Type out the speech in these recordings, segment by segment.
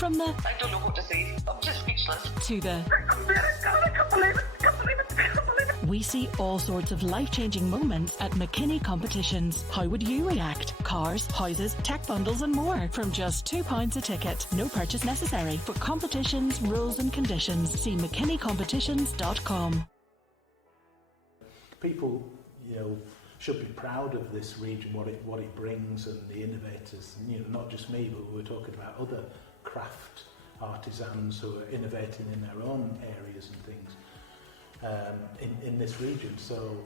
From the I don't know what to say. I'm just speechless. to the I can't believe it. we see all sorts of life-changing moments at McKinney competitions. How would you react? Cars, houses, tech bundles and more from just £2 a ticket. No purchase necessary. For competitions, rules and conditions, see mckinneycompetitions.com. People, should be proud of this region, what it brings, and the innovators. And, not just me, but we're talking about other craft artisans who are innovating in their own areas and things in this region. So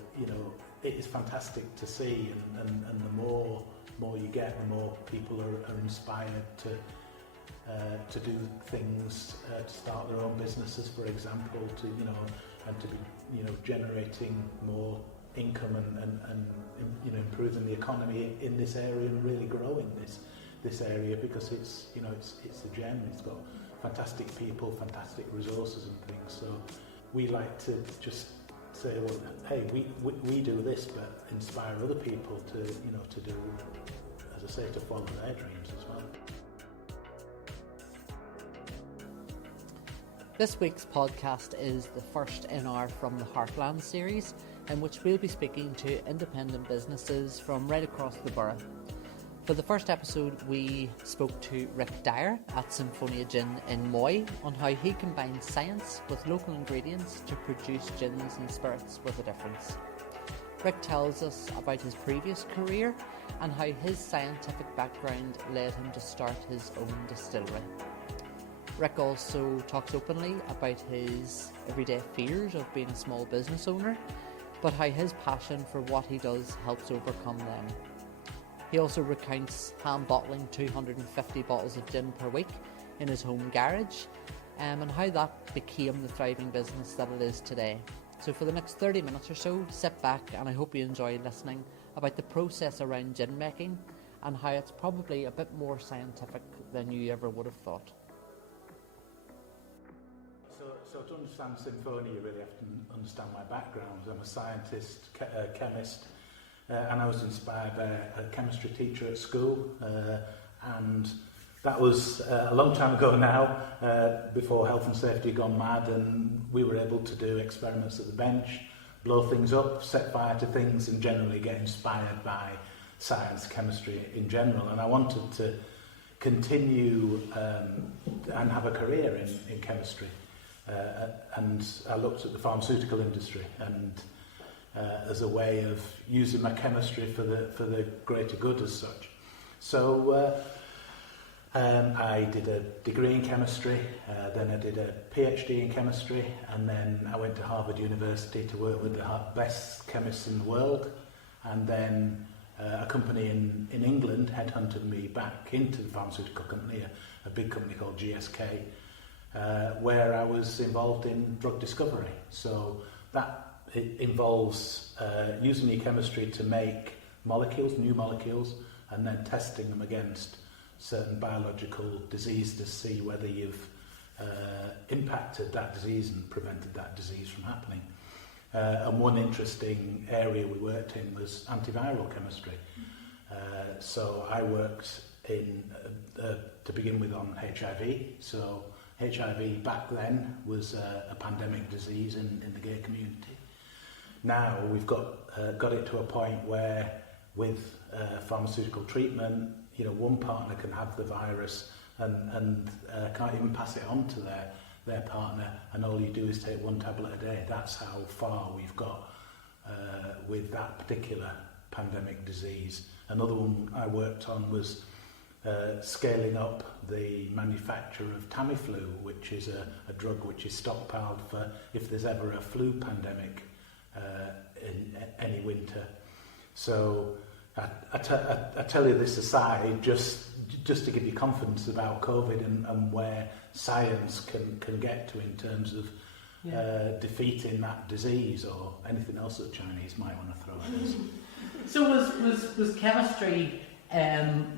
it is fantastic to see, and the more you get, the more people are inspired to do things, to start their own businesses, for example, and to be generating more income and improving the economy in this area and really growing this area, because it's a gem. It's got fantastic people, fantastic resources and things. So we like to just say, well, hey, we do this, but inspire other people to do, as I say, to follow their dreams as well. This week's podcast is the first in our From the Heartland series, in which we'll be speaking to independent businesses from right across the borough. For the first episode, we spoke to Ric Dyer at Symphonia Gin in Moy on how he combines science with local ingredients to produce gins and spirits with a difference. Ric tells us about his previous career and how his scientific background led him to start his own distillery. Ric also talks openly about his everyday fears of being a small business owner, but how his passion for what he does helps overcome them. He also recounts hand bottling 250 bottles of gin per week in his home garage, and how that became the thriving business that it is today. So for the next 30 minutes or so, sit back, and I hope you enjoy listening about the process around gin making and how it's probably a bit more scientific than you ever would have thought. So to understand Symphonia, you really have to understand my background. I'm a scientist, chemist, and I was inspired by a chemistry teacher at school, and that was a long time ago now, before health and safety had gone mad, and we were able to do experiments at the bench, blow things up, set fire to things, and generally get inspired by science, chemistry in general. And I wanted to continue and have a career in chemistry. And I looked at the pharmaceutical industry and as a way of using my chemistry for the greater good as such. So I did a degree in chemistry, then I did a PhD in chemistry, and then I went to Harvard-University to work with the best chemists in the world, and then a company in England headhunted me back into the pharmaceutical company, a big company called GSK, where I was involved in drug discovery. So it involves using your chemistry to make new molecules, and then testing them against certain biological disease to see whether you've impacted that disease and prevented that disease from happening. And one interesting area we worked in was antiviral chemistry. So I worked to begin with on HIV. So HIV back then was a pandemic disease in the gay community. Now we've got it to a point where with pharmaceutical treatment, one partner can have the virus and can't even pass it on to their partner, and all you do is take one tablet a day. That's how far we've got with that particular pandemic disease. Another one I worked on was scaling up the manufacture of Tamiflu, which is a drug which is stockpiled for if there's ever a flu pandemic in any winter. So I tell you this aside, just to give you confidence about COVID and where science can get to in terms of defeating that disease or anything else that the Chinese might want to throw at us. So was chemistry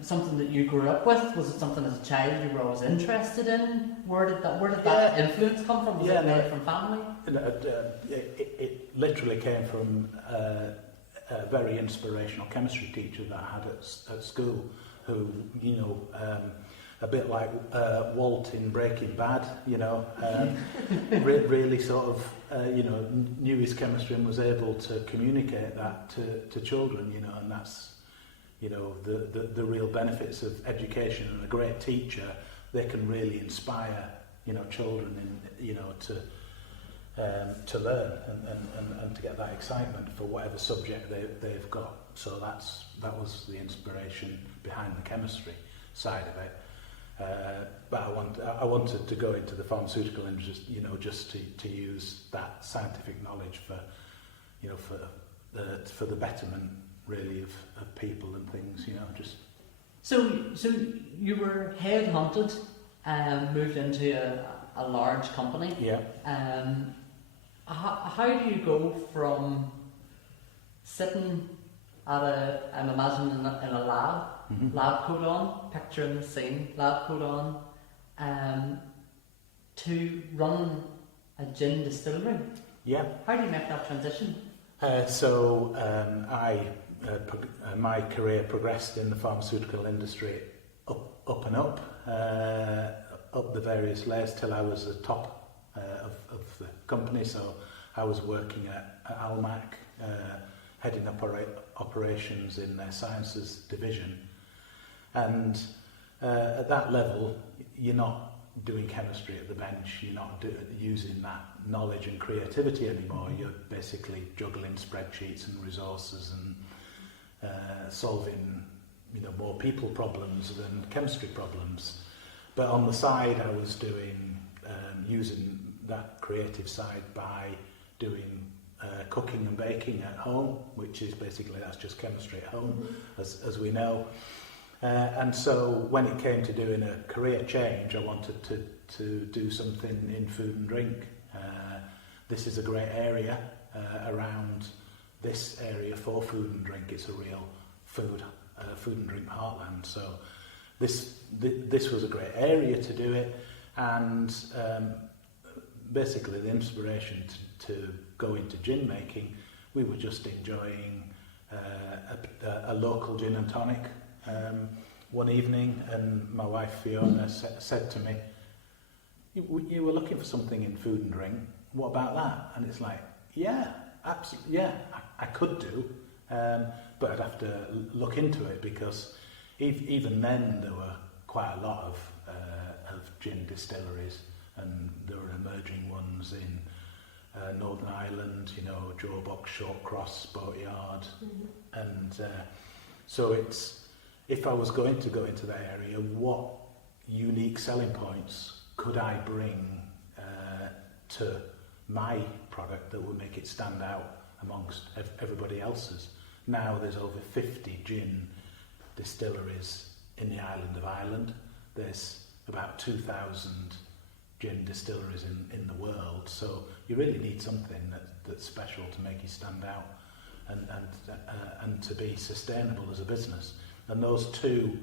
something that you grew up with? Was it something as a child you were always interested in? Where did that influence come from? Was it from family? It literally came from a very inspirational chemistry teacher that I had at school, who a bit like Walt in Breaking Bad, you know, really sort of, you know, knew his chemistry and was able to communicate that to children, you know, and that's, you know, the real benefits of education. And a great teacher, they can really inspire, you know, children in, you know, to learn and to get that excitement for whatever subject they've got. So that was the inspiration behind the chemistry side of it. But I wanted to go into the pharmaceutical industry, you know, just to use that scientific knowledge for, you know, for the betterment really of people and things, you know, just. So you were headhunted and moved into a large company. Yeah. How do you go from sitting at I'm imagining in a lab, lab coat on, picturing the scene, lab coat on, to run a gin distillery? Yeah. How do you make that transition? My career progressed in the pharmaceutical industry up and up the various layers till I was at the top of the company. So I was working at Almac, heading up operations in their sciences division. And at that level, you're not doing chemistry at the bench, you're not using that knowledge and creativity anymore. You're basically juggling spreadsheets and resources and solving, you know, more people problems than chemistry problems. But on the side, I was doing using that creative side by doing cooking and baking at home, which is basically, that's just chemistry at home, as we know. And so when it came to doing a career change, I wanted to do something in food and drink. This is a great area around this area for food and drink. It's a real food and drink heartland. So this was a great area to do it, and basically the inspiration to go into gin making, we were just enjoying a local gin and tonic one evening, and my wife Fiona said to me, you were looking for something in food and drink, what about that? And it's like, yeah, absolutely, yeah, I could do, but I'd have to look into it, because even then there were quite a lot of gin distilleries, and there were emerging ones in Northern Ireland, you know, Jawbox, Shortcross, Boatyard, and so it's, if I was going to go into that area, what unique selling points could I bring to my product that would make it stand out amongst everybody else's? Now there's over 50 gin distilleries in the island of Ireland. There's about 2,000 gin distilleries in the world, so you really need something that's special to make you stand out and to be sustainable as a business. And those two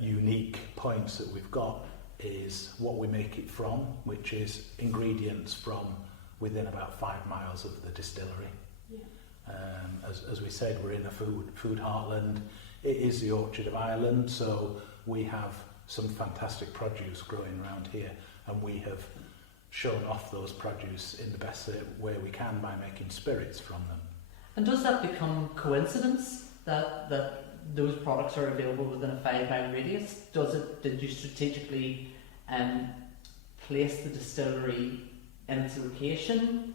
unique points that we've got is what we make it from, which is ingredients from within about 5 miles of the distillery. Yeah. As we said, we're in a food heartland. It is the orchard of Ireland, so we have some fantastic produce growing around here, and we have shown off those produce in the best way we can by making spirits from them. And does that become coincidence that those products are available within a 5-mile radius? Did you strategically place the distillery in its location?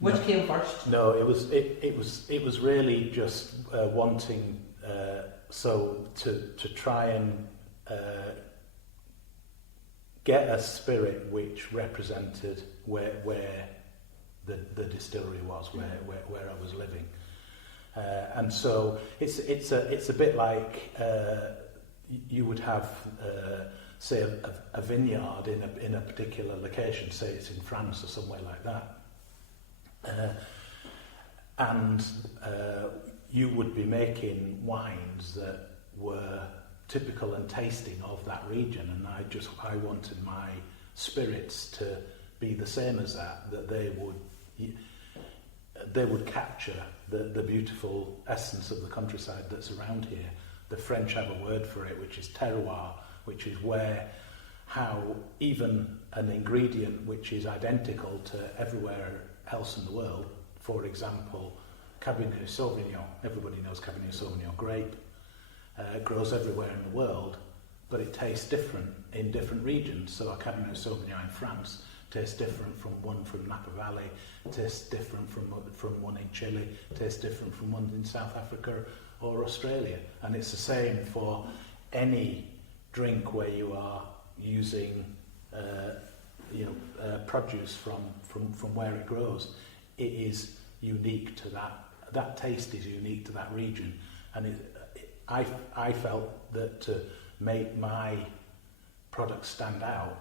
Which came first? No, it was really just wanting to try and get a spirit which represented where the distillery was, where I was living. And so it's a bit like you would have say a vineyard in a particular location, say it's in France or somewhere like that, and you would be making wines that were typical and tasting of that region, and I wanted my spirits to be the same as that they would capture the beautiful essence of the countryside that's around here, the French have a word for it, which is terroir, which is how even an ingredient which is identical to everywhere else in the world, for example, Cabernet Sauvignon, everybody knows Cabernet Sauvignon grape, grows everywhere in the world, but it tastes different in different regions. So a Cabernet Sauvignon in France tastes different from one from Napa Valley, tastes different from one in Chile, tastes different from one in South Africa or Australia. And it's the same for any drink where you are using produce from where it grows. It is unique to that taste is unique to that region. And I felt that to make my products stand out,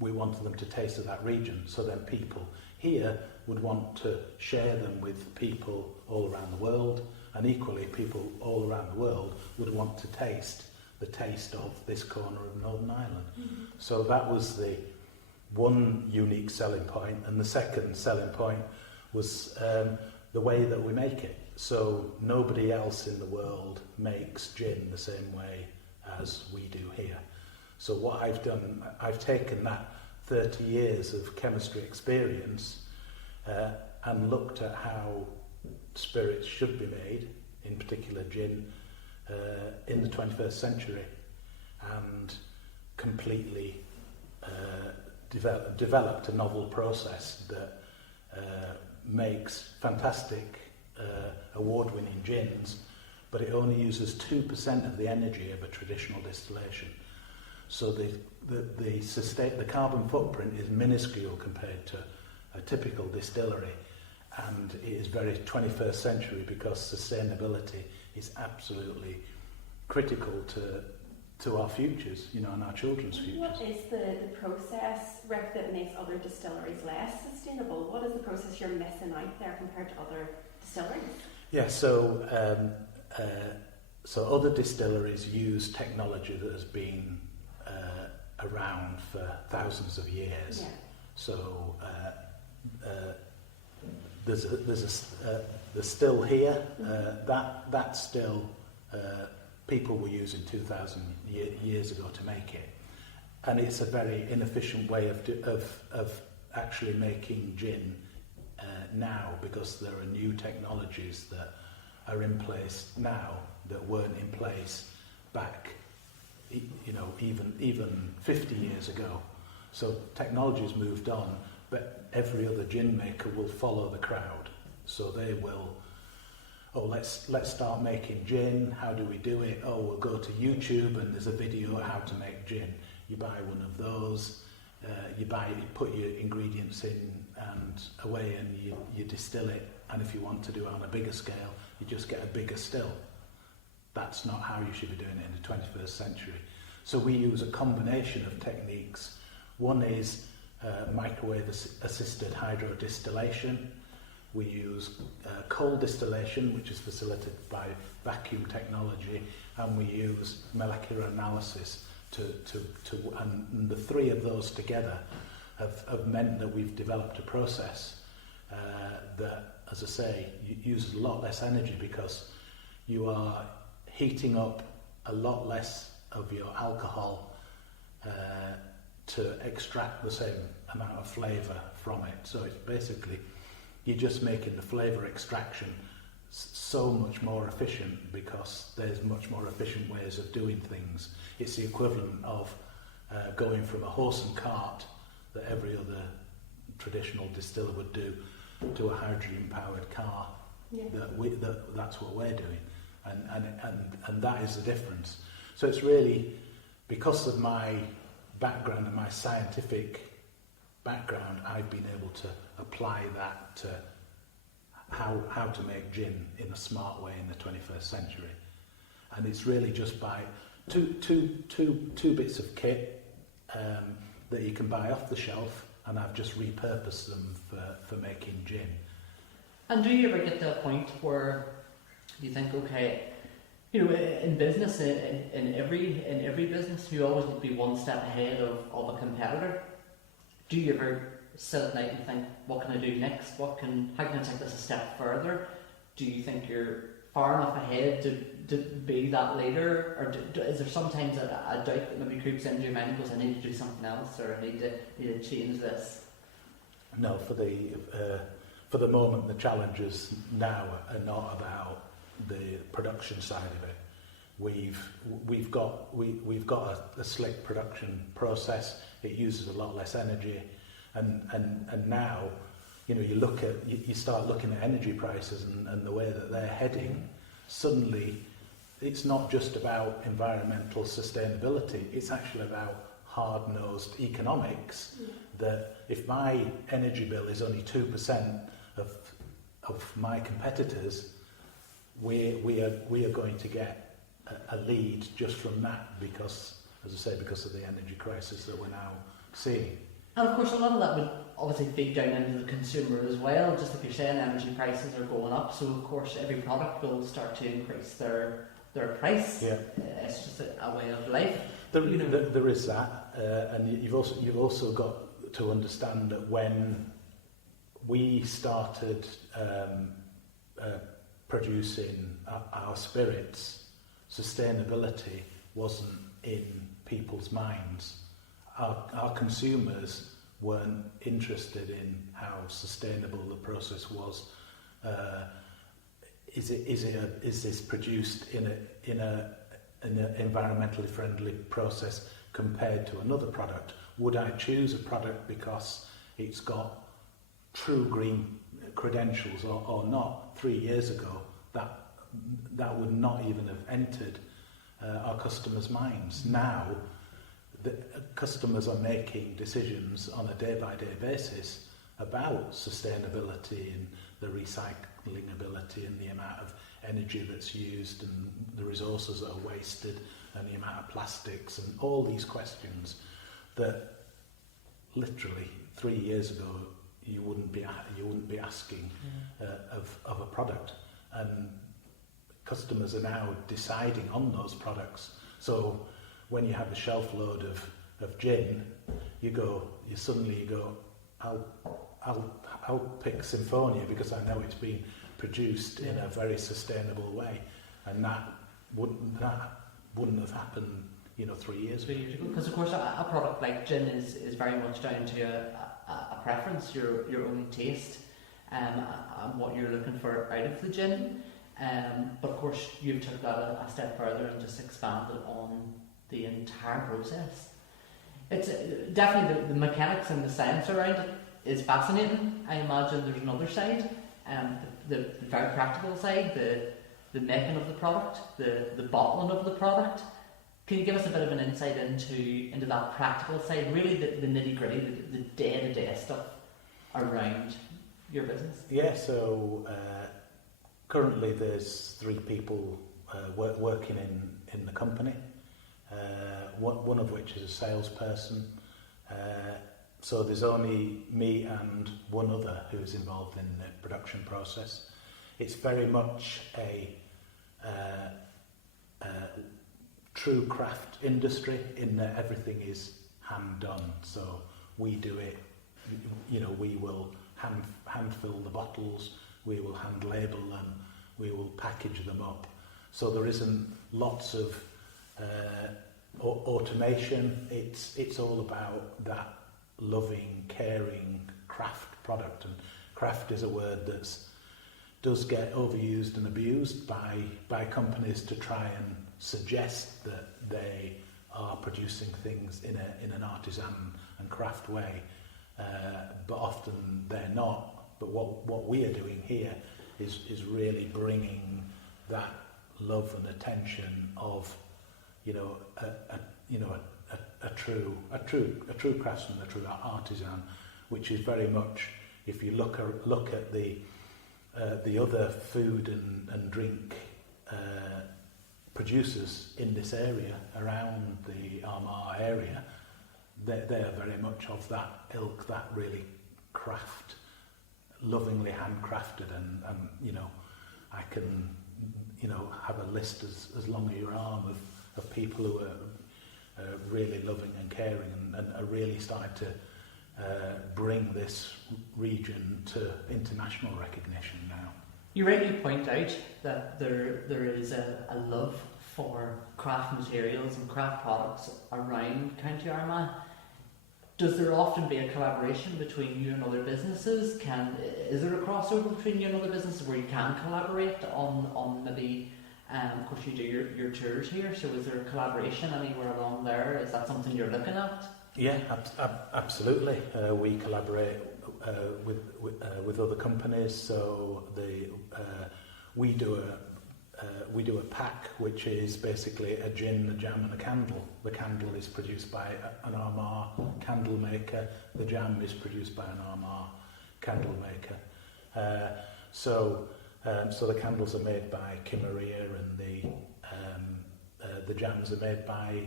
we wanted them to taste of that region, so then people here would want to share them with people all around the world, and equally people all around the world would want to taste the taste of this corner of Northern Ireland. Mm-hmm. So that was the one unique selling point, and the second selling point was the way that we make it. So nobody else in the world makes gin the same way as we do here. So what I've done, I've taken that 30 years of chemistry experience and looked at how spirits should be made, in particular gin, in the 21st century, and completely developed a novel process that makes fantastic award-winning gins, but it only uses 2% of the energy of a traditional distillation. So the carbon footprint is minuscule compared to a typical distillery, and it is very 21st century because sustainability is absolutely critical to our futures, and our children's futures. What is the process, Ric, that makes other distilleries less sustainable? What is the process you're missing out there compared to other distilleries? Yeah, so other distilleries use technology that has been around for thousands of years. Yeah. So there's still here that still people were using 2,000 years ago to make it, and it's a very inefficient way of actually making gin now, because there are new technologies that are in place now that weren't in place back, even 50 years ago. So technology's moved on, but every other gin maker will follow the crowd. So they will, let's start making gin. How do we do it? We'll go to YouTube and there's a video of how to make gin. You buy one of those, you put your ingredients in and away, and you distill it. And if you want to do it on a bigger scale, you just get a bigger still. That's not how you should be doing it in the 21st century. So we use a combination of techniques. One is microwave-assisted hydrodistillation. We use cold distillation, which is facilitated by vacuum technology, and we use molecular analysis and the three of those together have meant that we've developed a process that, as I say, uses a lot less energy, because you are heating up a lot less of your alcohol to extract the same amount of flavour from it. So it's basically, you're just making the flavour extraction so much more efficient, because there's much more efficient ways of doing things. It's the equivalent of going from a horse and cart that every other traditional distiller would do to a hydrogen-powered car. Yeah. That's what we're doing, and that is the difference. So it's really because of my background and my scientific background, I've been able to apply that to how to make gin in a smart way in the 21st century. And it's really just by two bits of kit that you can buy off the shelf, and I've just repurposed them for making gin. And do you ever get to a point where you think, okay, in business, in every business, you always need to be one step ahead of a competitor? Do you ever sit at night and think, what can I do next? How can I take this a step further? Do you think you're far enough ahead to be that leader, or is there sometimes a doubt that maybe creeps into your mind and goes, I need to do something else, or I need to change this? No, for the moment, the challenges now are not about the production side of it. We've got a slick production process. It uses a lot less energy, and now, you start looking at energy prices and the way that they're heading. Suddenly, it's not just about environmental sustainability. It's actually about hard-nosed economics. That if my energy bill is only 2% of my competitors, we are going to get a lead just from that, because, as I say, because of the energy crisis that we're now seeing. And of course, a lot of that would obviously feed down into the consumer as well. Just like you're saying, energy prices are going up, so of course every product will start to increase their price. Yeah. It's just a way of life. There is that, and you've also got to understand that when we started producing our spirits, sustainability wasn't in people's minds. Our consumers weren't interested in how sustainable the process was. Is this produced in an environmentally friendly process compared to another product? Would I choose a product because it's got true green credentials or not? 3 years ago, that would not even have entered our customers' minds. Now, the customers are making decisions on a day-by-day basis about sustainability and the recycling ability and the amount of energy that's used and the resources that are wasted and the amount of plastics and all these questions that literally 3 years ago you wouldn't be asking of a product. And customers are now deciding on those products. So when you have a shelf load of gin, you suddenly go, I'll pick Symphonia because I know it's been produced in a very sustainable way, and that wouldn't have happened 3 years ago. Because of course a product like gin is very much down to a preference, your own taste, and what you're looking for out of the gin. But of course you've took that a step further and just expanded on the entire process. It's definitely the mechanics and the science around it is fascinating. I imagine there's another side, the very practical side, the making of the product, the bottling of the product. Can you give us a bit of an insight into that practical side, really the nitty-gritty, the day-to-day stuff around your business? Yeah, so currently there's 3 people working in the company, one of which is a salesperson. So there's only me and one other who is involved in the production process. It's very much a true craft industry in that everything is hand done. So we do it, we will hand fill the bottles, we will hand label them, we will package them up. So there isn't lots of automation. It's all about that loving, caring craft product, and craft is a word that does get overused and abused by companies to try and suggest that they are producing things in an artisan and craft way, but often they're not. But what we are doing here is really bringing that love and attention of a true craftsman, a true artisan, which is very much, if you look at the other food and drink producers in this area, around the Armagh area, they're very much of that ilk, that really craft, lovingly handcrafted, and I can have a list as long as your arm of people who are really loving and caring and are really starting to bring this region to international recognition now. You rightly point out that there is a love for craft materials and craft products around County Armagh. Does there often be a collaboration between you and other businesses? Is there a crossover between you and other businesses where you can collaborate on maybe, of course you do your tours here, so is there a collaboration anywhere along there? Is that something you're looking at? Yeah, absolutely. We collaborate with other companies, so we do a pack which is basically a gin, a jam and a candle. The candle is produced by an Armagh candle maker, the jam is produced by an Armagh candle maker. So the candles are made by Kimmeria and the jams are made by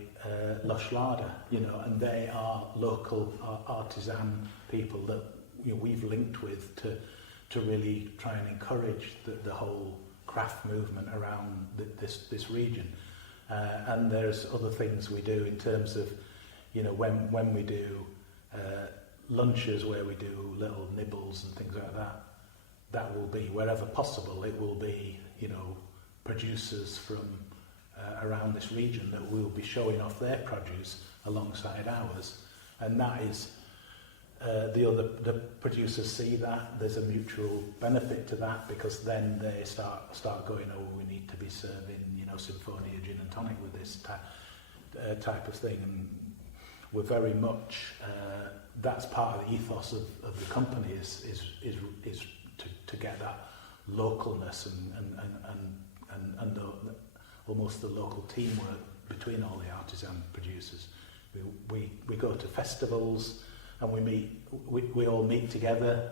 Lush Larder, and they are local artisan people that we've linked with to really try and encourage the whole craft movement around this region. And there's other things we do in terms of, when we do lunches where we do little nibbles and things like that, that will be, wherever possible, it will be, producers from around this region that will be showing off their produce alongside ours. And that is, the producers see that there's a mutual benefit to that, because then they start going, we need to be serving, Symphonia Gin and Tonic with this type of thing. And we're very much, that's part of the ethos of the company is to get that localness and almost the local teamwork between all the artisan producers. We go to festivals and we all meet together.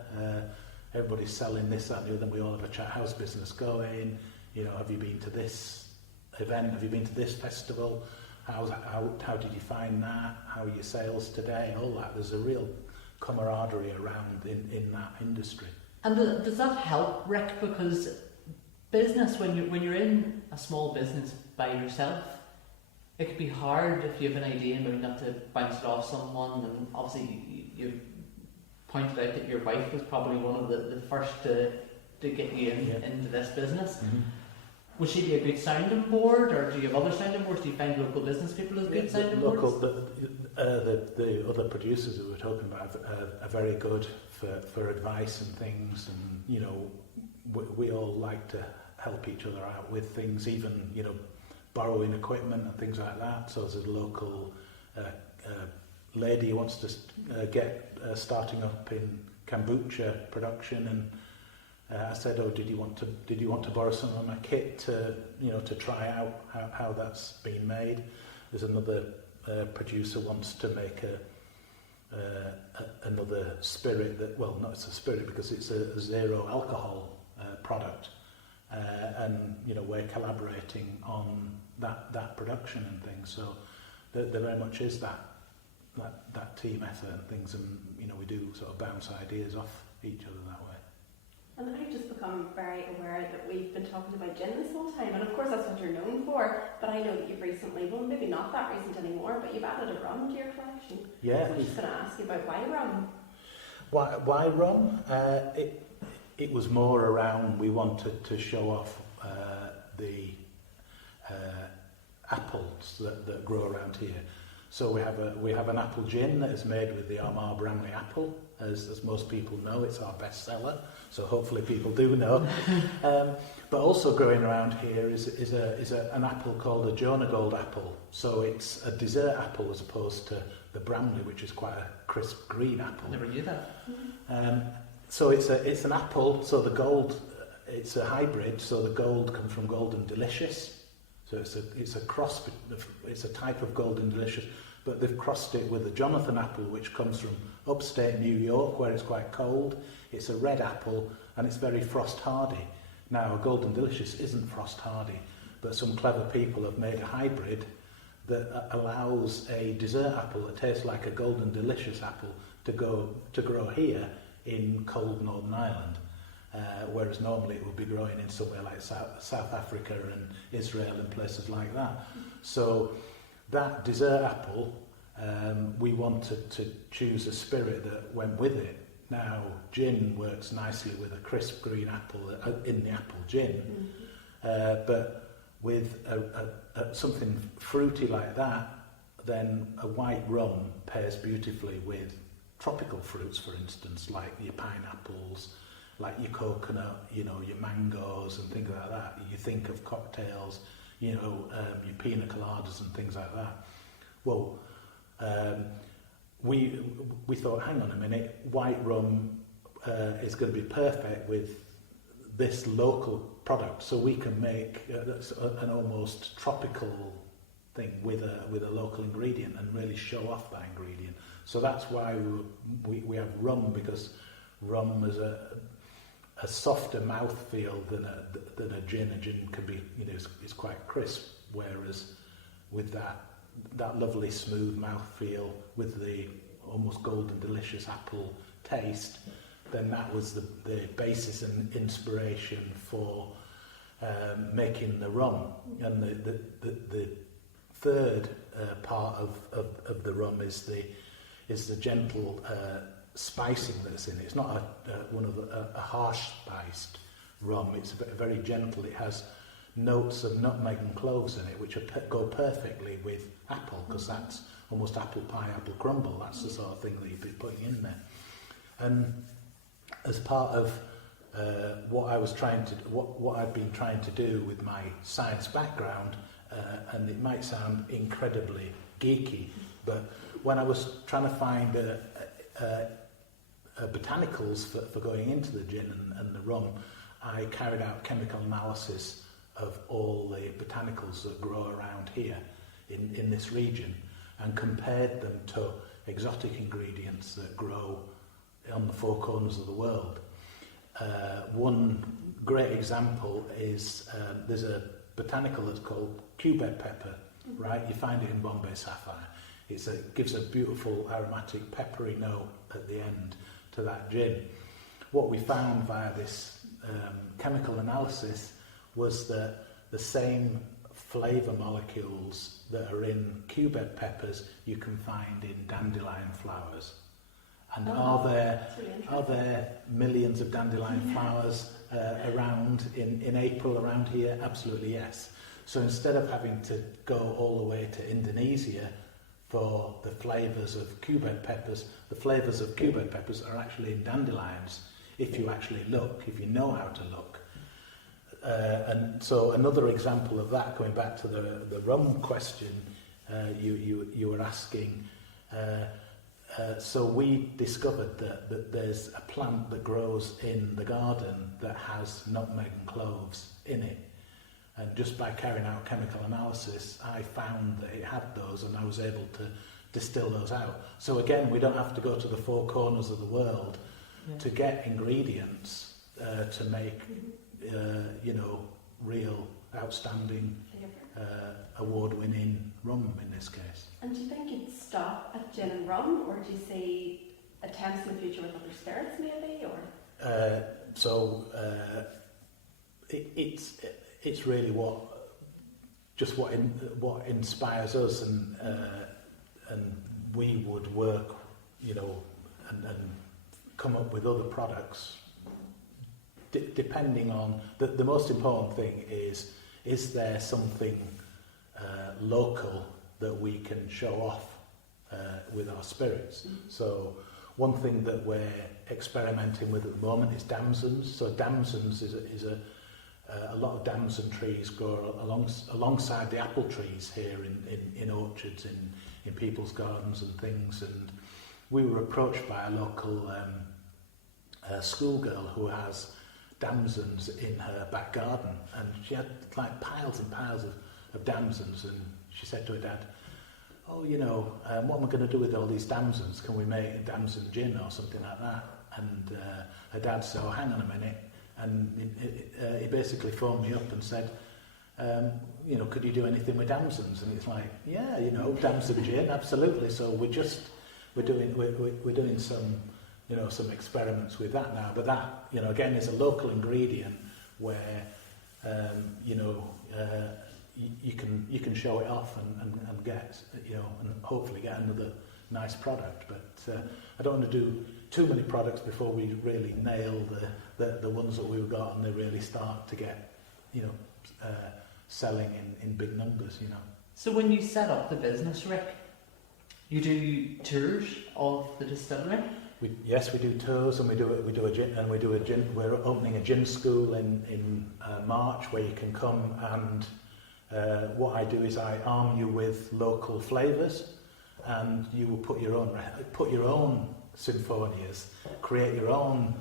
Everybody's selling this, that, and the other. We all have a chat house business going. Have you been to this event? Have you been to this festival? How did you find that? How are your sales today? All that. There's a real camaraderie around in that industry. And does that help, Rick? Because business, when you're in a small business by yourself, it could be hard if you have an idea and maybe not to bounce it off someone. And obviously, you pointed out that your wife was probably one of the first to get you into this business. Mm-hmm. Would she be a good sounding board, or do you have other sounding boards? Do you find local business people as good sounding boards? The other producers that we're talking about are very good for advice and things, and we all like to help each other out with things, even borrowing equipment and things like that. So there's a local lady who wants to get starting up in kombucha production, and I said, did you want to borrow some of my kit to try out how that's been made? There's another producer wants to make another spirit that, well, not it's a spirit because it's a zero alcohol product, and we're collaborating on that production and things. So there very much is that team effort and things, and we do sort of bounce ideas off each other that way. And I've just become very aware that we've been talking about gin this whole time, and of course that's what you're known for, but I know that you've recently, well maybe not that recent anymore, but you've added a rum to your collection. Yeah. So I'm just going to ask you about why rum? Why rum? It was more around, we wanted to show off the apples that grow around here. So we have an apple gin that is made with the Armagh Bramley apple. As most people know, it's our best seller, so hopefully people do know. But also growing around here is an apple called a Jonagold apple. So it's a dessert apple as opposed to the Bramley, which is quite a crisp green apple. Never knew that. So it's an apple. So the gold, it's a hybrid. So the gold comes from Golden Delicious. So it's a cross. It's a type of Golden Delicious. But they've crossed it with a Jonathan apple, which comes from upstate New York, where it's quite cold. It's a red apple, and it's very frost hardy. Now, a Golden Delicious isn't frost hardy, but some clever people have made a hybrid that allows a dessert apple that tastes like a Golden Delicious apple to grow here in cold Northern Ireland, whereas normally it would be growing in somewhere like South Africa and Israel and places like that. So that dessert apple, we wanted to choose a spirit that went with it, Now, gin works nicely with a crisp green apple in the apple gin, but with something fruity like that, then a white rum pairs beautifully with tropical fruits, for instance, like your pineapples, like your coconut, you know, your mangoes and things like that. You think of cocktails, you know, your pina coladas and things like that. Well, we thought, hang on a minute, white rum is going to be perfect with this local product, so we can make an almost tropical thing with a local ingredient and really show off that ingredient. So that's why we have rum, because rum is a softer mouthfeel than a gin. A gin can be, you know, is quite crisp, whereas with that lovely smooth mouthfeel with the almost golden delicious apple taste, then that was the basis and inspiration for making the rum. And the third part of the rum is the gentle spicing that's in it. It's not a harsh spiced rum. It's very gentle. It has notes of nutmeg and cloves in it, which go perfectly with apple, because that's almost apple pie, apple crumble. That's the sort of thing that you'd be putting in there. And as part of what I've been trying to do with my science background, and it might sound incredibly geeky, but when I was trying to find botanicals for going into the gin and the rum, I carried out chemical analysis of all the botanicals that grow around here in this region, and compared them to exotic ingredients that grow on the four corners of the world. One great example is there's a botanical that's called cubeb pepper, right? You find it in Bombay Sapphire. It gives a beautiful aromatic peppery note at the end to that gin. What we found via this chemical analysis was that the same flavour molecules that are in cubeb peppers you can find in dandelion flowers. And are there millions of dandelion flowers around in April around here? Absolutely yes. So instead of having to go all the way to Indonesia for the flavours of cubeb peppers, the flavours of cubeb peppers are actually in dandelions, if you actually look, if you know how to look. And so another example of that, going back to the rum question you were asking, so we discovered that there's a plant that grows in the garden that has nutmeg and cloves in it. And just by carrying out chemical analysis, I found that it had those, and I was able to distill those out. So again, we don't have to go to the four corners of the world to get ingredients to make, real, outstanding, award-winning rum in this case. And do you think you'd stop at gin and rum, or do you see attempts in the future with other spirits maybe, or? It's really what inspires us, and we would work, and come up with other products. Depending on the most important thing is there something local that we can show off with our spirits? So one thing that we're experimenting with at the moment is damsons. So damsons is a lot of damson trees grow alongside the apple trees here in orchards, in people's gardens and things. And we were approached by a local schoolgirl who has damsons in her back garden, and she had like piles and piles of damsons, and she said to her dad, what am I going to do with all these damsons? Can we make a damson gin or something like that? And her dad said, hang on a minute. And he basically phoned me up and said, could you do anything with damsons? And it's like, yeah, damson gin, absolutely. So we're doing some experiments with that now. But that, again, is a local ingredient where you can show it off and get, and hopefully get another nice product. But I don't want to do too many products before we really nail the ones that we've got and they really start to get, selling in big numbers, So when you set up the business, Rick, you do tours of the distillery? Yes, we do tours, and we do a gin. We're opening a gin school in March where you can come, and what I do is I arm you with local flavours, and you will put your own Symphonias, create your own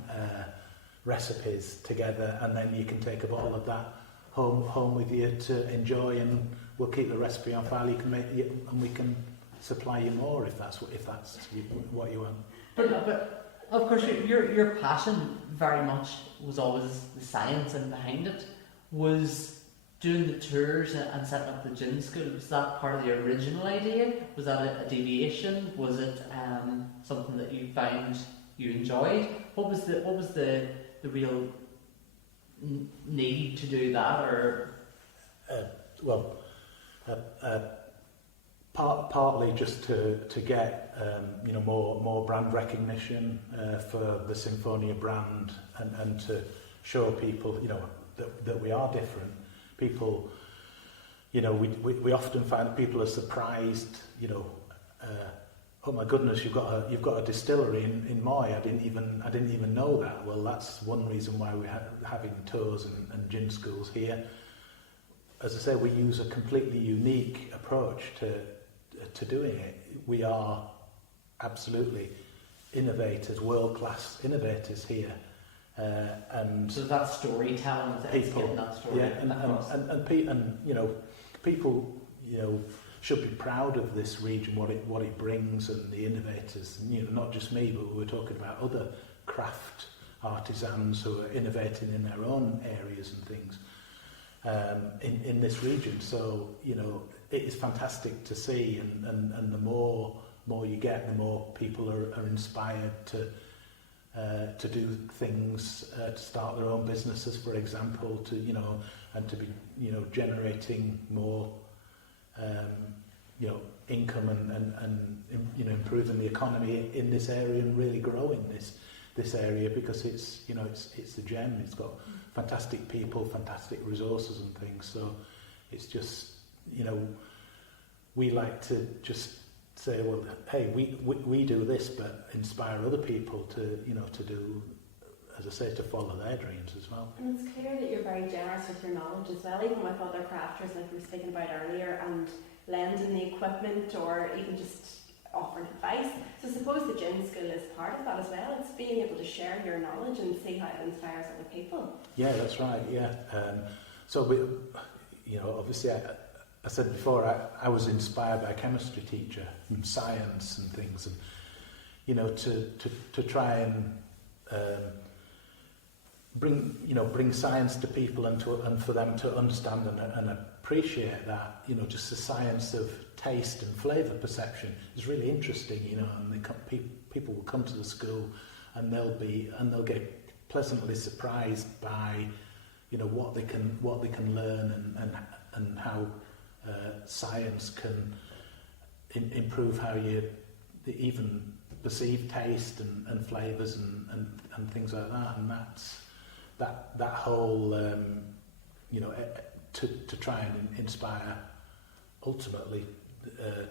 recipes together, and then you can take all of that home with you to enjoy, and we'll keep the recipe on file. You can make it, and we can supply you more if that's what you want. But of course, your passion very much was always the science, and behind it was doing the tours and setting up the gin school. Was that part of the original idea? Was that a deviation? Was it something that you found you enjoyed? What was the real need to do that, or? Partly just to get more brand recognition for the Symphonia brand, and to show people that we are different. People, we often find that people are surprised. Oh my goodness, you've got a distillery in Moy. I didn't even know that. Well, that's one reason why we're having tours and gin schools here. As I say, we use a completely unique approach to doing it. We are absolutely innovators, world-class innovators here, and so that's storytelling. People, that story and people, should be proud of this region, what it brings, and the innovators. Not just me, but we're talking about other craft artisans who are innovating in their own areas and things in this region. So it is fantastic to see, and the more you get, the more people are inspired to do things, to start their own businesses, for example, and to be generating more income and improving the economy in this area, and really growing this area, because it's the gem. It's got fantastic people, fantastic resources and things. So it's just we like to just say, well, hey, we do this, but inspire other people to do, as I say, to follow their dreams as well. And it's clear that you're very generous with your knowledge as well, even with other crafters like we were speaking about earlier, and lending the equipment or even just offering advice. So I suppose the gin school is part of that as well. It's being able to share your knowledge and see how it inspires other people. Yeah, that's right. Yeah. So we, obviously, I said before, I was inspired by a chemistry teacher and science and things, and to try and bring science to people, and for them to understand and appreciate that, just the science of taste and flavour perception is really interesting, and people will come to the school, and they'll get pleasantly surprised by what they can learn, and how science can improve how you even perceive taste and flavours and things like that. And that whole to try and inspire, ultimately,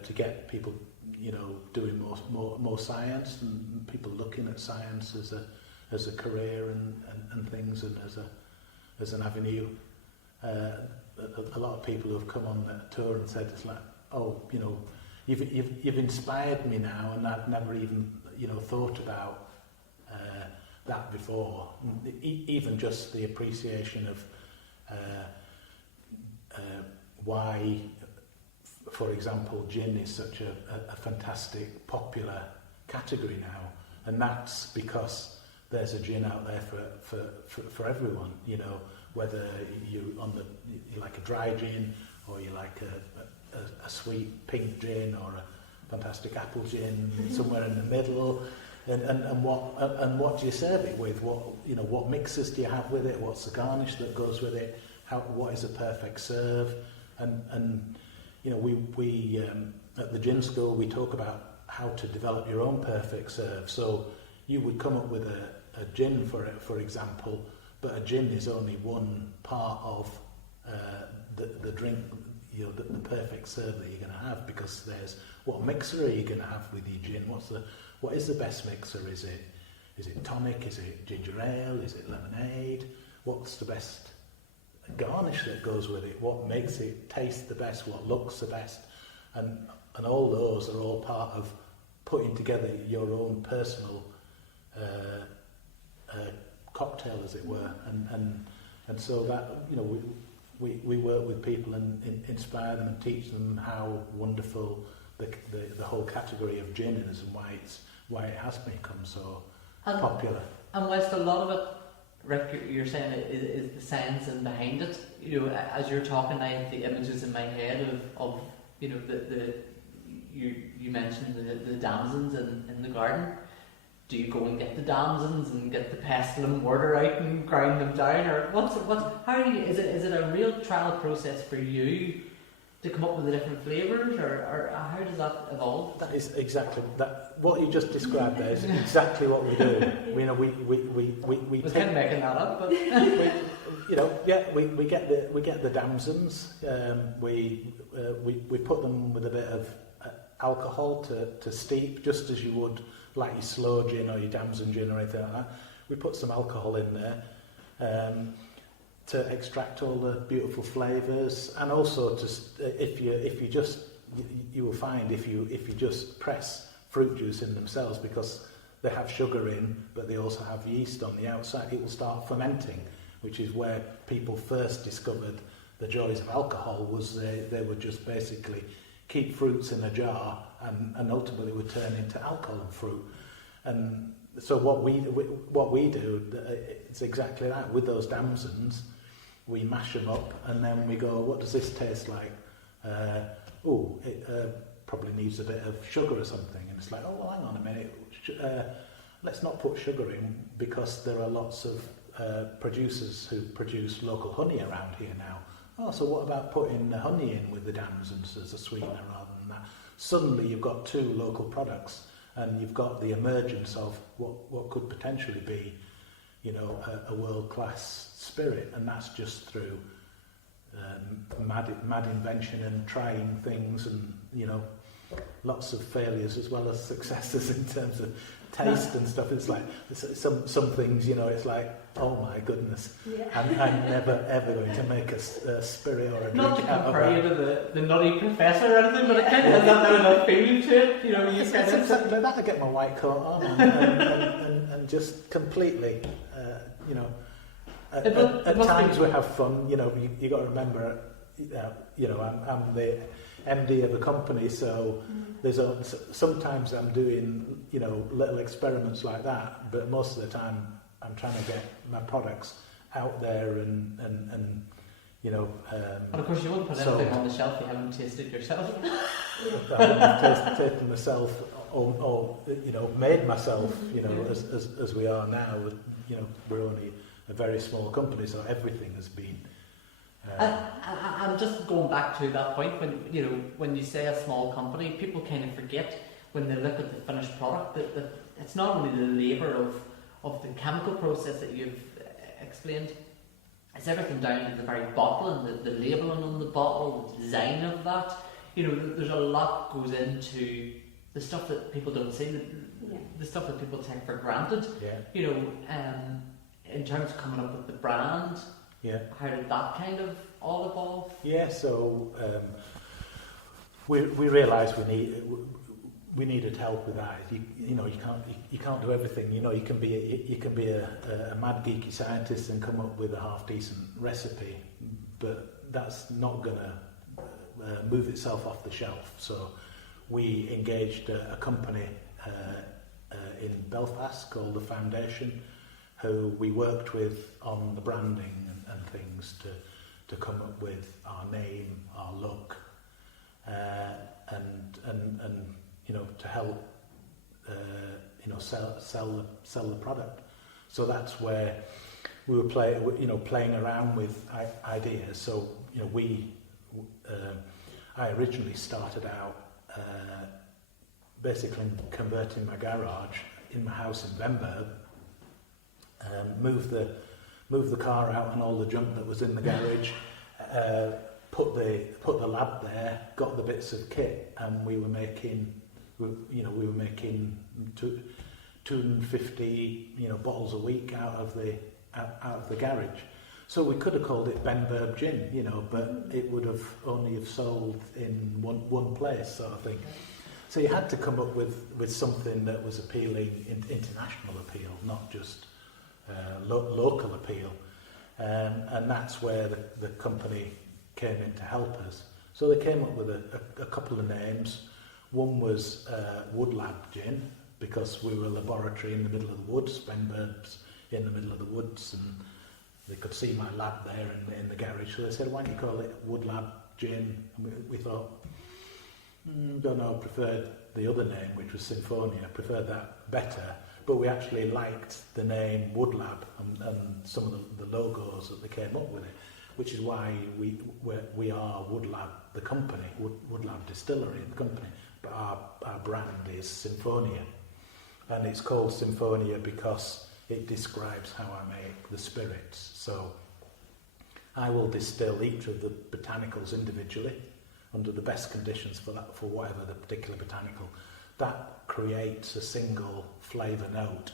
to get people doing more science, and people looking at science as a career and things, and as an avenue. A lot of people who have come on that tour and said, it's like, oh, you've inspired me now, and I've never even thought about that before. Even just the appreciation of why, for example, gin is such a fantastic, popular category now, and that's because there's a gin out there for everyone. Whether you like a dry gin, or you like a sweet pink gin, or a fantastic apple gin, somewhere in the middle, and what do you serve it with? What mixes do you have with it? What's the garnish that goes with it? What is a perfect serve? And we at the gin school, we talk about how to develop your own perfect serve. So you would come up with a gin, for example, but a gin is only one part of the drink, the perfect serve that you're going to have, because there's what mixer are you going to have with your gin? What is the best mixer? Is it tonic? Is it ginger ale? Is it lemonade? What's the best garnish that goes with it? What makes it taste the best? What looks the best? And all those are all part of putting together your own personal cocktail, as it were. And so that, we work with people and inspire them and teach them how wonderful the whole category of gin is, and why it has become so popular. And whilst a lot of it, Rick, you're saying is the science and behind it. As you're talking, I have the images in my head of you mentioned the damsons in the garden. Do you go and get the damsons and get the pestle and mortar out and grind them down, or is it a real trial process for you to come up with the different flavours, or how does that evolve? That is exactly that. What you just described there is exactly what we do. We I was kind of making that up, but we get the damsons. We put them with a bit of alcohol to steep, just as you would like your sloe gin or your damson gin or anything like that. We put some alcohol in there to extract all the beautiful flavours, and also you will find if you just press fruit juice in themselves, because they have sugar in, but they also have yeast on the outside, it will start fermenting, which is where people first discovered the joys of alcohol. Was they would just basically keep fruits in a jar and ultimately would turn into alcohol and fruit. And so what we do, it's exactly that. With those damsons, we mash them up and then we go, what does this taste like? It probably needs a bit of sugar or something. And it's like, oh, well, hang on a minute. Let's not put sugar in, because there are lots of producers who produce local honey around here now. Oh, so what about putting the honey in with the damsons as a sweetener rather than that? Suddenly you've got two local products, and you've got the emergence of what could potentially be, a world-class spirit, and that's just through mad invention and trying things, and lots of failures as well as successes in terms of taste and stuff. It's like some things, it's like, oh my goodness, I'm never ever going to make a spirit or a drink. Not to compare you to the nutty professor or anything, but it kind of has that enough feeling to it. It's exactly that. I get my white coat on and just completely, at times we have fun. You got to remember, I'm the MD of a company, so sometimes I'm doing little experiments like that, but most of the time I'm trying to get my products out there and and of course you wouldn't put anything on the shelf you haven't tasted yourself. I wouldn't have tasted myself or made myself, as we are now. We're only a very small company, so everything has been. I'm just going back to that point when you say a small company, people kind of forget when they look at the finished product that it's not only the labour of the chemical process that you've explained, it's everything down to the very bottle and the labelling on the bottle, the design of that. There's a lot goes into the stuff that people don't see, the stuff that people take for granted. In terms of coming up with the brand. Yeah. How did that kind of all evolve? Yeah, so we realised we needed help with that. You can't do everything. You can be a mad geeky scientist and come up with a half decent recipe, but that's not going to move itself off the shelf. So we engaged a company in Belfast called the Foundation, who we worked with on the branding and things to come up with our name, our look, and to help sell the product. So that's where we were playing around with ideas. So I originally started out basically converting my garage in my house in Benburb, move the car out and all the junk that was in the garage, put the lab there, got the bits of kit, and we were making 250 bottles a week out of the garage. So we could have called it Benburb Gin, but it would have only have sold in one place, sort of thing. So you had to come up with something that was appealing, international appeal, not just local appeal. And that's where the company came in to help us. So they came up with a couple of names. One was Wood Lab Gin, because we were a laboratory in the middle of the woods. Benburb's in the middle of the woods, and they could see my lab there in the garage. So they said, why don't you call it Wood Lab Gin? And we thought, don't know, preferred the other name, which was Symphonia, preferred that better. But we actually liked the name Wood Lab and some of the logos that they came up with it, which is why we are Wood Lab, the company, Wood Lab Distillery, the company. But our brand is Symphonia. And it's called Symphonia because it describes how I make the spirits. So I will distill each of the botanicals individually under the best conditions for whatever the particular botanical. That creates a single flavour note.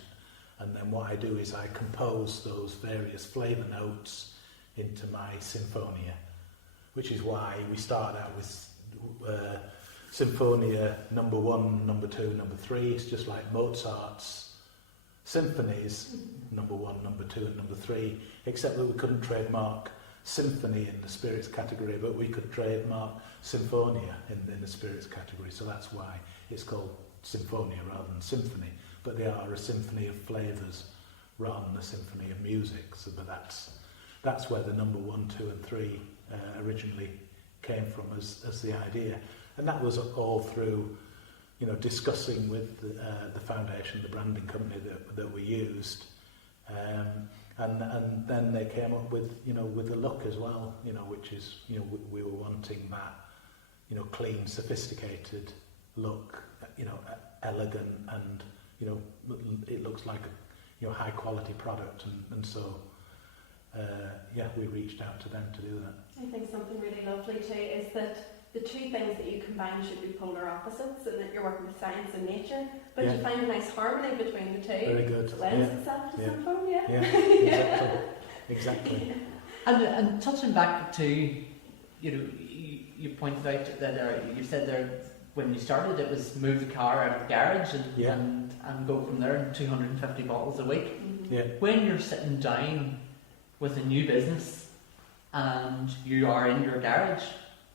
And then what I do is I compose those various flavour notes into my Symphonia, which is why we start out with Symphonia number 1, number 2, number 3. It's just like Mozart's symphonies, number 1, number 2 and number 3, except that we couldn't trademark symphony in the spirits category, but we could trademark Symphonia in the spirits category. So that's why it's called Symphonia rather than symphony. But they are a symphony of flavours rather than a symphony of music. So, but that's where the number 1, 2 and 3 originally came from as the idea. And that was all through, discussing with the foundation, the branding company that we used, and then they came up with the look as well, which is we were wanting that clean, sophisticated look, elegant, and it looks like a high quality product, and so we reached out to them to do that. I think something really lovely too is that the two things that you combine should be polar opposites, and that you're working with science and nature, but you find a nice harmony between the two. Very good. It lends itself to Symphonia. Yeah, exactly. And touching back to, you pointed out that you said there when you started it was move the car out of the garage and go from there, 250 bottles a week. Mm-hmm. Yeah. When you're sitting down with a new business and you are in your garage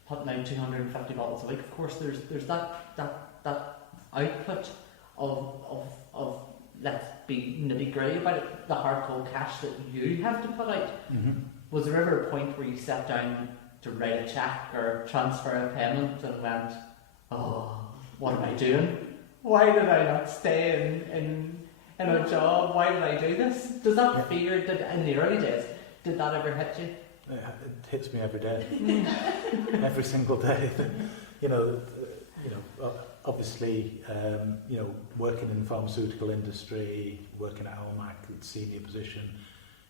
putting out 250 bottles a week, of course there's that output of let's be nitty gritty about it, the hard cold cash that you have to put out. Mm-hmm. Was there ever a point where you sat down to write a check or transfer a payment and went, oh, what am I doing? Why did I not stay in a job? Why did I do this? Does that fear, in the early days, did that ever hit you? It hits me every day, every single day. Obviously, working in the pharmaceutical industry, working at Almac, senior position,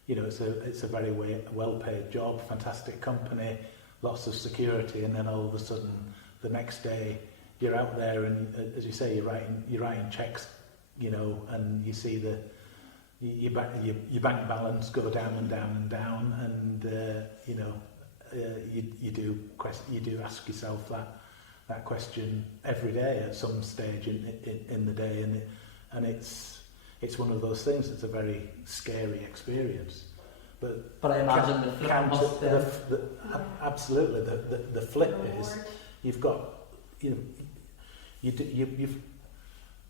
it's a very well-paid job, fantastic company, lots of security, and then all of a sudden, the next day, you're out there, and as you say, you're writing checks, and you see your bank balance go down and down and down, and you do ask yourself that question every day at some stage in the day, and it's one of those things. It's a very scary experience, but I imagine the flip must absolutely the flip is you've got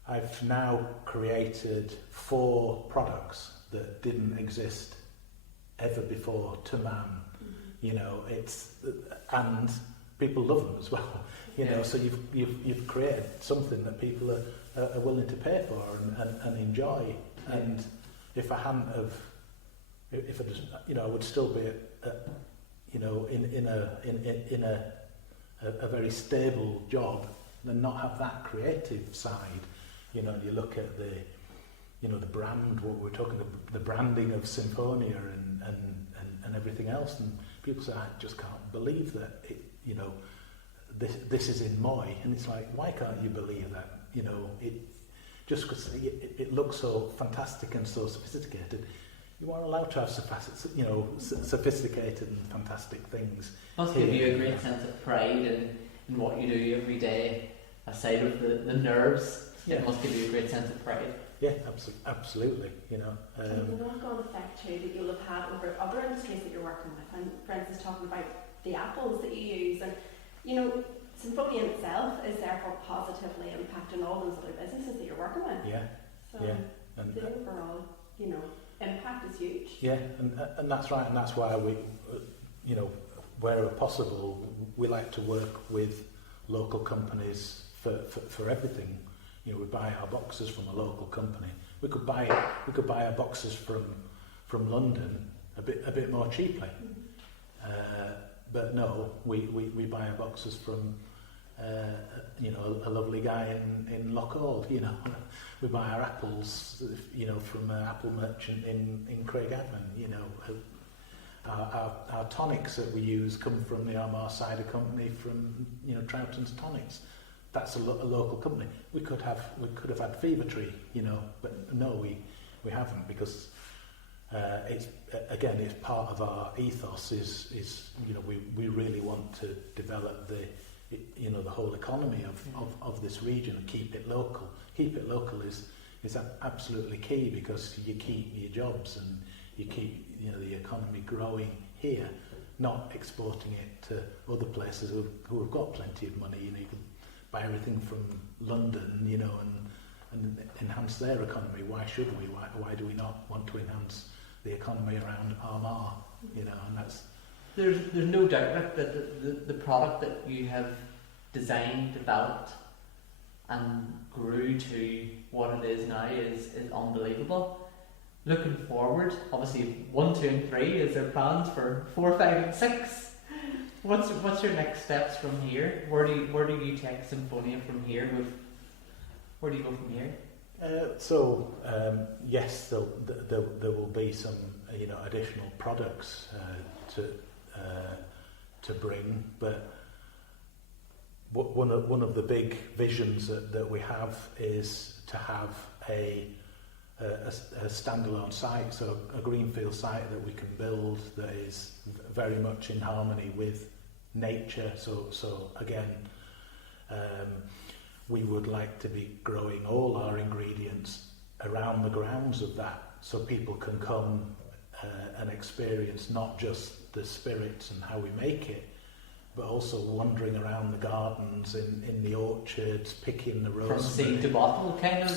I've now created 4 products that didn't exist ever before to man. And people love them as well. So you've created something that people are willing to pay for and enjoy. And if I hadn't have, if I just, I would still be in a very stable job, and not have that creative side. You know, you look at the, you know, the brand, what we're talking, the branding of Symphonia and everything else, and people say, I just can't believe that it, you know, this is in Moy, and it's like, why can't you believe that? You know, it just because it looks so fantastic and so sophisticated. You are allowed to have sophisticated and fantastic things. Must give you a great sense of pride in what you do every day, aside of the nerves. Yeah. It must give you a great sense of pride. Yeah, absolutely. You know, and the knock-on effect too that you'll have had over other industries that you're working with, and for instance, talking about the apples that you use, and you know, Symphonia in itself is therefore positively impacting all those other businesses that you're working with. Yeah. So Yeah. And the overall, you know, impact is huge. yeah, and that's right, and that's why we, you know, wherever possible, we like to work with local companies for everything. You know, we buy our boxes from a local company. We could buy our boxes from London a bit more cheaply, but no, we buy our boxes from you know, a lovely guy in Lockall. You know, we buy our apples, you know, from an apple merchant in Craigavon. You know, our tonics that we use come from the Armagh Cider Company from, you know, Troughton's Tonics. That's a local company. We could have had Fever Tree, you know, but no, we haven't, because it's part of our ethos is you know, we really want to develop the whole economy of this region and keep it local. Keep it local is absolutely key, because you keep your jobs and you keep, you know, the economy growing here, not exporting it to other places who have got plenty of money. You know, you can buy everything from London, you know, and enhance their economy. Why should we? Why do we not want to enhance the economy around Armagh? You know, and that's. There's no doubt that the product that you have designed, developed, and grew to what it is now is unbelievable. Looking forward, obviously 1, 2, and 3 is there plans for 4, 5, and 6. What's your next steps from here? Where do you take Symphonia from here? Where do you go from here? Yes, there will be some, you know, additional products to bring, but one of the big visions that we have is to have a standalone site, so a greenfield site that we can build that is very much in harmony with nature. So again, we would like to be growing all our ingredients around the grounds of that, so people can come and experience not just the spirits and how we make it, but also wandering around the gardens, in the orchards, picking the rosemary. From seed to bottle, kind of?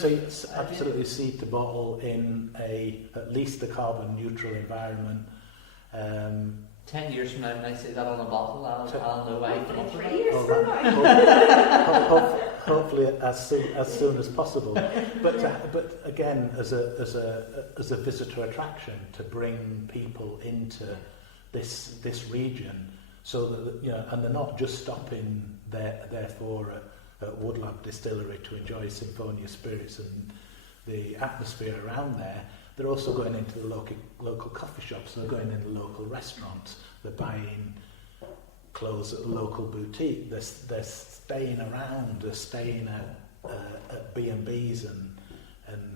Absolutely, seed to bottle in at least a carbon neutral environment. 10 years from now, when I say that on a bottle, I'll know why. 3 years from now. Hopefully as soon as possible. But again, as a visitor attraction, to bring people into this region, so that, you know, and they're not just stopping therefore at Woodlab Distillery to enjoy Symphonia spirits and the atmosphere around there. They're also going into the local coffee shops. They're going into local restaurants. They're buying clothes at the local boutique. They're staying around. They're staying at B&Bs and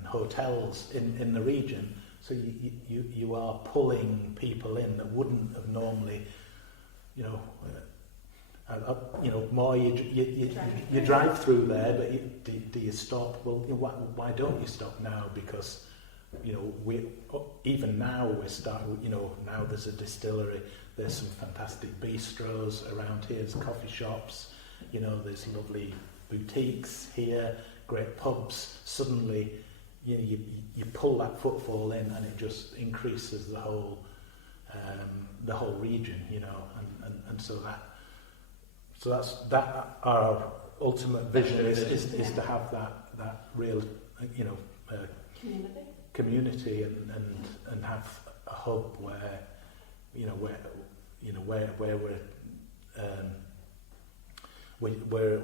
hotels in the region. So you are pulling people in that wouldn't have normally. You know, more you drive through there, but do you stop? Well, why don't you stop now? Because, you know, even now we're starting. You know, now there's a distillery. There's some fantastic bistros around here. There's coffee shops. You know, there's lovely boutiques here, great pubs. Suddenly, you know, you pull that footfall in, and it just increases the whole region. You know, and so that's our ultimate vision is to have that real, you know, community and have a hub where where we're we're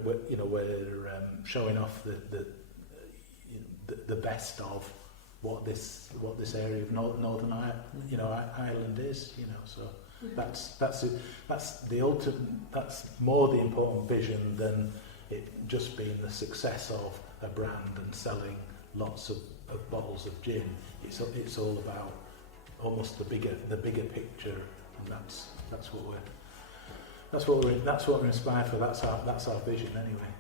showing off the best of what this area of Northern Ireland is, so that's it. That's the ultimate. That's more the important vision than it just being the success of a brand and selling lots of bottles of gin. It's all about almost the bigger picture, and that's what we're inspired for. That's our vision anyway.